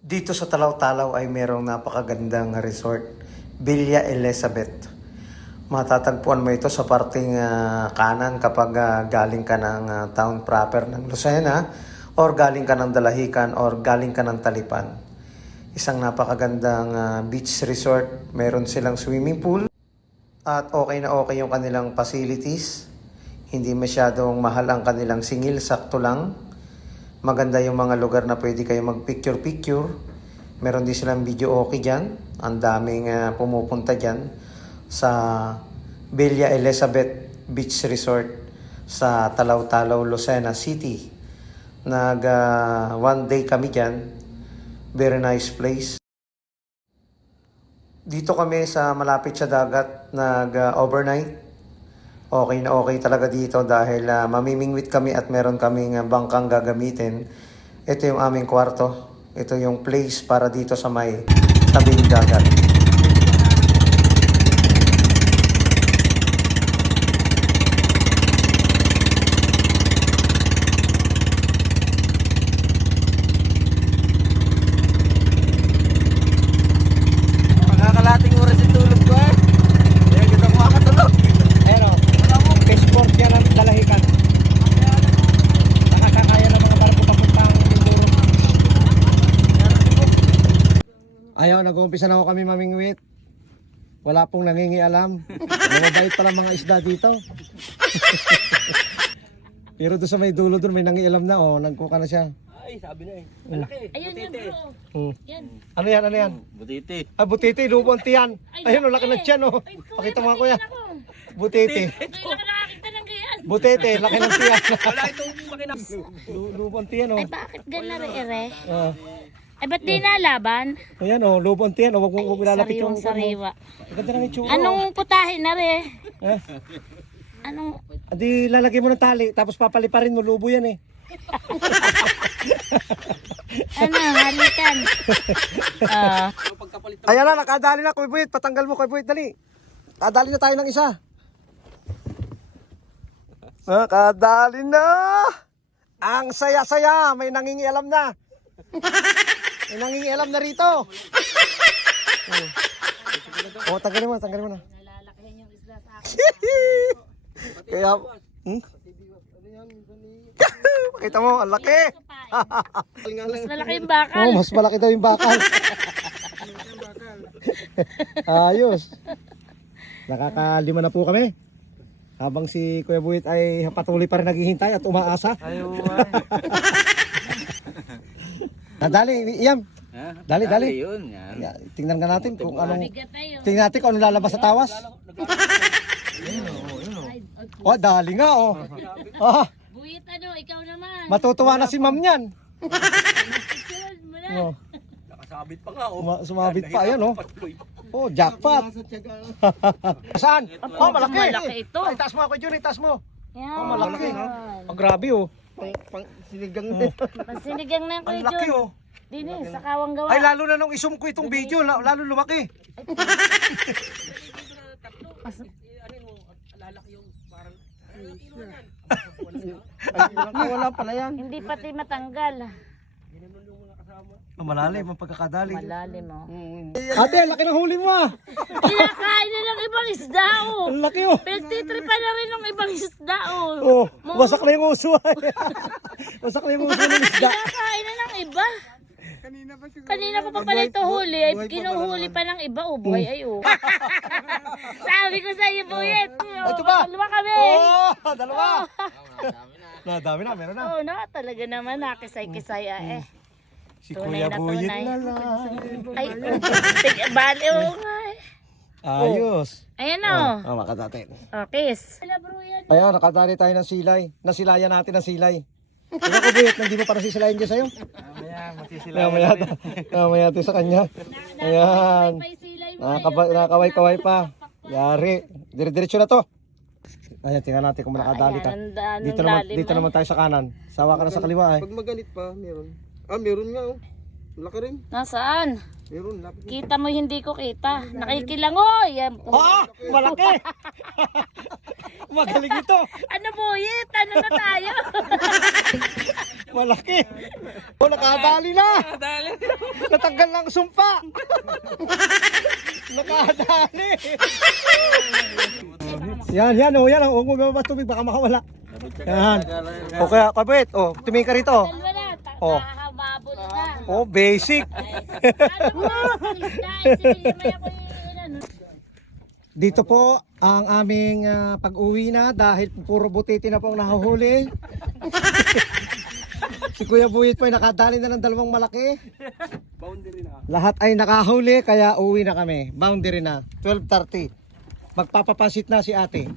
Dito sa Talaw-Talaw ay merong napakagandang resort, Villa Elizabeth. Matatagpuan mo ito sa parting kanan kapag galing ka ng town proper ng Lucena or galing ka ng Dalahican or galing ka ng Talipan. Isang napakagandang beach resort. Meron silang swimming pool at okay na okay yung kanilang facilities. Hindi masyadong mahal ang kanilang singil, sakto lang. Maganda yung mga lugar na pwede kayo mag-picture-picture. Meron din silang video okay dyan. Ang daming pumupunta dyan sa Villa Elizabeth Beach Resort sa Talaw-Talaw, Lucena City. One day kami dyan. Very nice place. Dito kami sa malapit sa dagat overnight. Okay na okay talaga dito dahil mamimingwit kami at meron kaming bangkang gagamitin. Ito yung aming kwarto. Ito yung place para dito sa may tabing dagat. Makakalating oras yung tulog ko eh. Kaya kita makakatulog. Ayun o, passport yan ang Dalahican. Nakakakaya ng mga barko papuntang Mindoro. Ayaw, nag-uumpisa na ako kami mamingwit. Wala pong nangingialam. Mabait pala mga isda dito. Pero doon sa may dulo doon may nangialam na nagkuka na siya. Ay, sabi na eh. Malaki. Ayun yan bro. Yan. Ano yan, ano yan? Butiti. Butiti, lubong tiyan. Ayun, laki na tiyan Pakita mo ako yan. Butiti. Ngayon ka nakakita ng ganyan. Butiti, laki ng tiyan. Wala itong makinap. Lubong tiyan Ay bakit ganun ere? Ah. Ay ba't di nalaban? Ayan lubong tiyan. Huwag mo ilalapit yung Sariwang sariwa. Ganda ng itsura. Anong putahin na re? Eh? Anong? Adi lalagyan mo ng tali, tapos papaliparin mo, lubo yan eh. Ano? Halikan. Ayan na, nakadali na, Kuy Buit. Patanggal mo, Kuy Buit, dali. Kadali na tayo ng isa. Nakadali na. Ang saya-saya, may nangingialam na. May nangingialam na rito. Tanggalin mo na. Nalalakayan yung isla sa akin. Kaya, pakita mo, ang laki. Mas malaki yung bakal. Mas malaki daw yung bakal. Ayos. Nakakalima na po kami. Habang si Kuya Buit ay patuloy pa rin naghihintay at umaasa. Ayaw Dali, Iyam. Dali. Yun, yan. Tingnan nga natin kung anong Bigat na yun. tingnan natin kung anong lalabas sa tawas. Dali nga Buwit ikaw naman. matutuwa na si Ma'am niyan. Picturean mo na. Nakasabit pa nga Sumabit pa ayan jackpot. Saan? Malaki. Malaki ito. Ay, taas mo ako dyan, taas mo. Yan. Malaki. Grabe Pang sinigang Pansinigang na Ang kayo laki dyan. Dini, sa kawang gawa. Ay, lalo na nung isum ko itong video, lalo lumaki. wala pala yan. Hindi pati matanggal. Malalim ang pagkakadali. Malalim Ate, laki ng huli mo Kinakain na ng ibang isda Ang laki Pinagtitripa na rin ng ibang isda wasak na yung uso. Wasak na yung uso ng isda. Kinakain na ng iba. Kanina pa pala ito huli. Ay kinuhuli pa ng iba. Buhay ay Sabi ko sa iyo, Buyet. Ito ba? Dalawa kami. Dalawa. Dami na, meron na. Talaga naman nakisay-kisay Si tunay Kuya na Buyet tunay. na lang. Ay, bali nga Ayos. Ayan Makatatin. Kiss. Ayan, nakadali tayo ng silay. Nasilayan natin ng silay. Ikaw ko Buyet, hindi mo para sisilayan dyan sa'yo? Mamaya ito sa kanya. Ayan. Nakakaway-kaway pa. Yari. Dire-diretso na to. Ayan, tingnan natin kung nakadali ka. Dito naman tayo sa kanan. Sawa ka na sa kaliwa Pag magalit pa, meron. Meron nga Laki rin. Nasaan? Meron, lapit. Kita mo hindi ko kita. Nakikilangoy. Malaki! Magaling ito! Ano Buyet? Ano na tayo? Malaki! Nakadali na! Dali. Natanggal lang sumpa. Nakadali. Yan, oh, yan. Huwag mo mababas tubig, baka makawala. Yan. O kaya, kabit, oh, tumingin ka rito. Dalawa na. Oh. Mabot na. Oh, basic. Ano mo? Dahil sige, may ako ano. Dito po ang aming pag-uwi na dahil puro butiti na po ang nahuhuli. Si Kuya Buyit po ay nakadali na ng dalawang malaki. Boundary na. Lahat ay nakahuli kaya uwi na kami. Boundary na. 12:30. Magpapapansit na si ate.